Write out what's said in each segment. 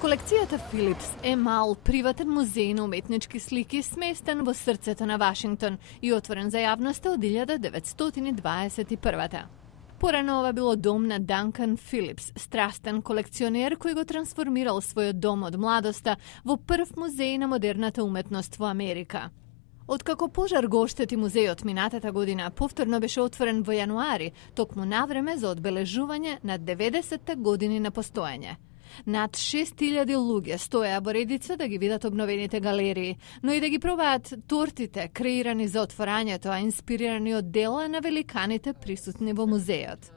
Колекцијата Филипс е мал приватен музеј на уметнички слики сместен во срцето на Вашингтон и отворен за јавноста од 1921. Порано ова било дом на Данкан Филипс, страстен колекционер кој го трансформирал својот дом од младоста во прв музеј на модерната уметност во Америка. Откако пожар го оштети музејот минатата година, повторно беше отворен во јануари, токму навреме за одбележување на 90-те години на постоење. Над 6000 луѓе стоеа во редица да ги видат обновените галерии, но и да ги пробаат тортите креирани за отворањето, а инспирирани од дела на великаните присутни во музејот.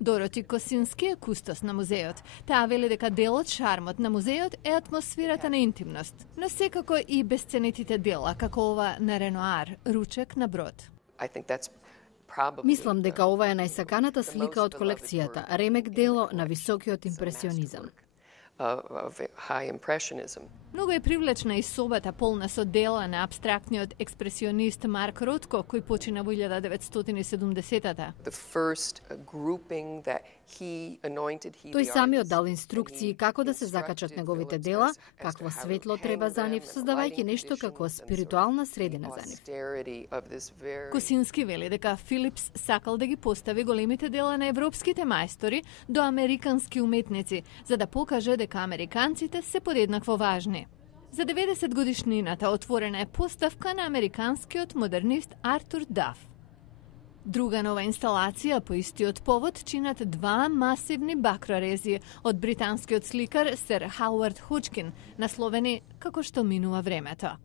Дороти Косински е кустос на музејот. Таа вели дека дел од шармот на музејот е атмосферата на интимност, но секако и безценетите дела, како ова на Ренуар, Ручек на брод. Мислам дека ова е најсаканата слика од колекцијата, ремек дело на високиот импресионизам. Многу е привлечна и собата полна со дела на абстрактниот експресионист Марк Ротко, кој почина во 1970-та. Тој самиот дал инструкции како да се закачат неговите дела, какво светло треба за нив, создавајќи нешто како спиритуална средина за нив. Косински вели дека Филипс сакал да ги постави големите дела на европските мајстори до американски уметници, за да покаже дека американците се подеднакво важни. За 90 годишнината отворена е поставка на американскиот модернист Артур Даф. Друга нова инсталација по истиот повод чинат два масивни бакрорези од британскиот сликар Сер Хауард Ходжкин, насловени "Како што минува времето".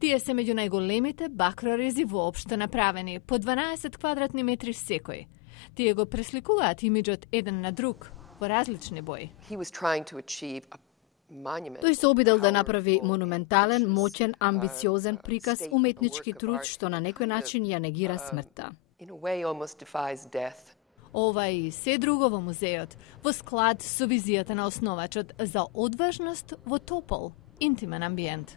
Тие се меѓу најголемите бакрорези воопшто направени, по 12 квадратни метри секој. Тие го пресликуваат имиџот еден на друг во различни бои. Тој се обидел да направи монументален, моќен, амбициозен приказ уметнички труд што на некој начин ја негира смртта. Ова и се друго во музејот, во склад со визијата на основачот за одважност во топол, интимен амбиент.